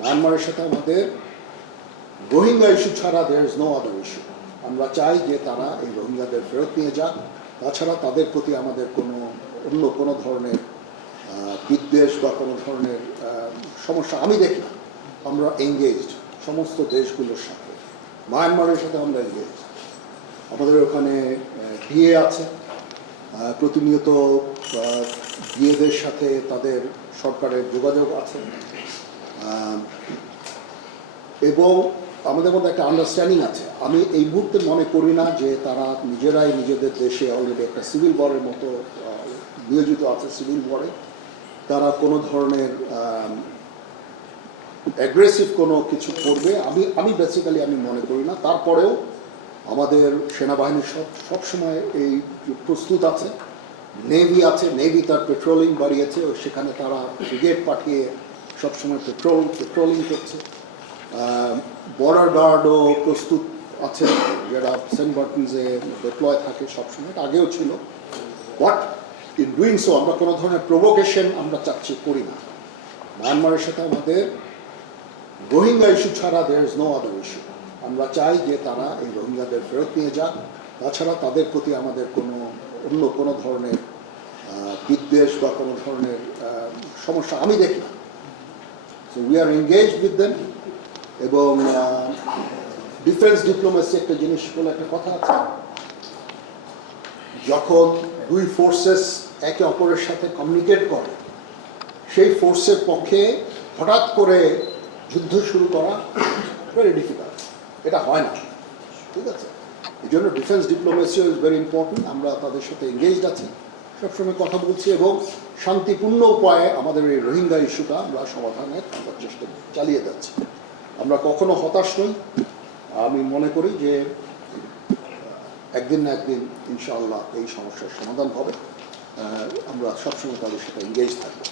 মায়ানমারের সাথে আমাদের রোহিঙ্গা ইস্যু ছাড়া there is no other issue. আমরা চাই যে তারা এই রোহিঙ্গাদের ফেরত নিয়ে যাক। তাছাড়া তাদের প্রতি আমাদের অন্য কোনো ধরনের বিদ্বেষ বা কোনো ধরনের সমস্যা আমি দেখি না। আমরা এঙ্গেজড সমস্ত দেশগুলোর সাথে, মায়ানমারের সাথে আমরা এঙ্গেজড। আমাদের ওখানে ডিএ আছে, প্রতিনিয়ত ডিএদের সাথে তাদের সরকারের যোগাযোগ আছে, এবং আমাদের মধ্যে একটা আন্ডারস্ট্যান্ডিং আছে। আমি এই মুহূর্তে মনে করি না যে তারা নিজেরাই নিজেদের দেশে অলরেডি একটা সিভিল ওয়ারের মতো নিয়োজিত আছে। সিভিল ওয়ারে তারা কোনো ধরনের অ্যাগ্রেসিভ কোনো কিছু করবে আমি বেসিক্যালি আমি মনে করি না। তারপরেও আমাদের সেনাবাহিনী সবসময় এই প্রস্তুত আছে। নেভি আছে, নেভি তার পেট্রোলিং বাড়িয়েছে, সেখানে তারা ব্রিগেড পাঠিয়ে সবসময় পেট্রোলিং করছে। বর্ডার গার্ডও প্রস্তুত আছে, যারা সেন্ট মার্টিনসে ডিপ্লয় থাকে সবসময়, আগেও ছিল। বাট ইন ডুইং সো আমরা কোনো ধরনের প্রভোকেশন আমরা করি না। মায়ানমারের সাথে আমাদের রোহিঙ্গা ইস্যু ছাড়া there is no other issue. আমরা চাই যে তারা এই রোহিঙ্গাদের ফেরত নিয়ে যাক। তাছাড়া তাদের প্রতি আমাদের অন্য কোনো ধরনের বিদ্বেষ বা কোনো ধরনের সমস্যা আমি দেখি না। So we are engaged with them. এবং ডিফেন্স ডিপ্লোমেসি একটা জিনিস বলে একটা কথা আছে, যখন দুই ফোর্সেস একে অপরের সাথে কমিউনিকেট করে, সেই ফোর্সের পক্ষে হঠাৎ করে যুদ্ধ শুরু করা ভেরি ডিফিকাল্ট, এটা হয় না, ঠিক আছে? এই জন্য ডিফেন্স ডিপ্লোমেসিও ইজ ভেরি ইম্পর্টেন্ট। আমরা তাদের সাথে এঙ্গেজড আছি, সবসময় কথা বলছি, এবং শান্তিপূর্ণ উপায়ে আমাদের এই রোহিঙ্গা ইস্যুটা আমরা সমাধানের আমরা চেষ্টা চালিয়ে যাচ্ছি। আমরা কখনো হতাশ নই। আমি মনে করি যে একদিন না একদিন ইনশাআল্লাহ এই সমস্যার সমাধান হবে। আমরা সবসময় তাদের সাথে এঙ্গেজ থাকবো।